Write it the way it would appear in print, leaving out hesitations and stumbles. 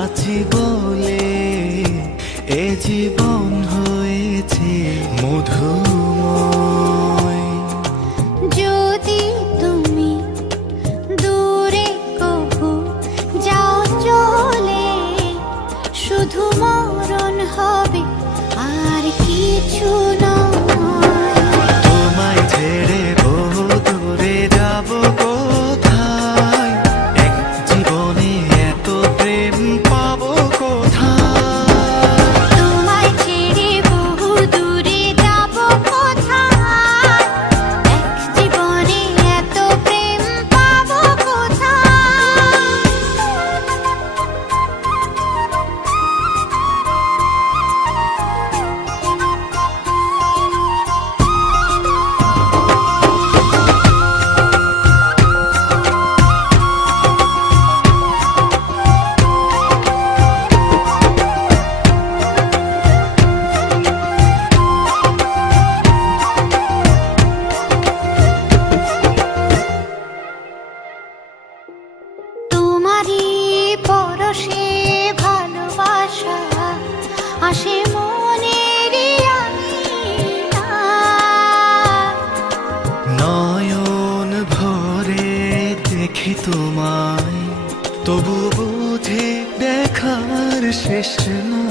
আছি বলে এ জীবন হয়েছে মধুময়। যদি তুমি দূরে কবু যাও চলে, শুধু মরণ হবে আর কিছু নয়। তোমায় ছেড়ে বহু দূরে যাব কোথায়, এক জীবনে এত প্রেম পাবো কোথায়। তোমায় ছেড়ে বহু দূরে যাব কোথায়, এক জীবনে এত প্রেম পাবো কোথায়। তোমারই পরশে ভালোবাসা আসে মনের আঙিনায়। নয়ন ভরে দেখি তোমায়, তবু বুঝে দেখার শেষ না।